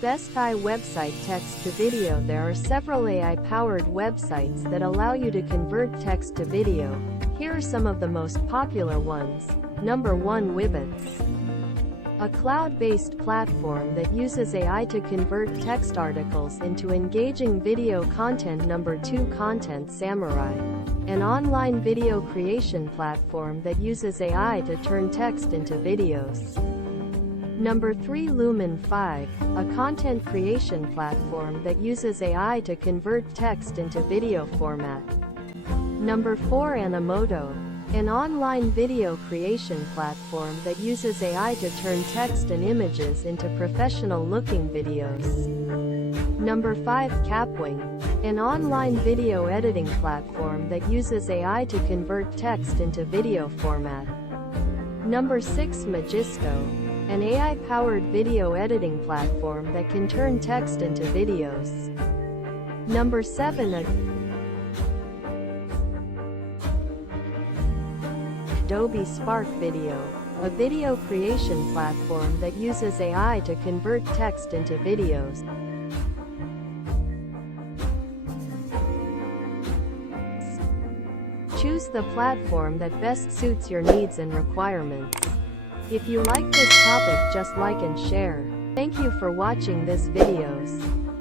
Best AI website text to video. There are several AI-powered websites that allow you to convert text to video. Here are some of the most popular ones. Number 1. Wibbits, a cloud-based platform that uses AI to convert text articles into engaging video content. Number 2. Content Samurai, an online video creation platform that uses AI to turn text into videos. Number 3. Lumen 5, a content creation platform that uses AI to convert text into video format. Number 4. Animoto, an online video creation platform that uses AI to turn text and images into professional-looking videos. Number 5. Capwing, an online video editing platform that uses AI to convert text into video format. Number 6. Magisto, an AI-powered video editing platform that can turn text into videos. Number 7. Adobe Spark Video, a video creation platform that uses AI to convert text into videos. Choose the platform that best suits your needs and requirements. If you like this topic, just like and share. Thank you for watching this videos.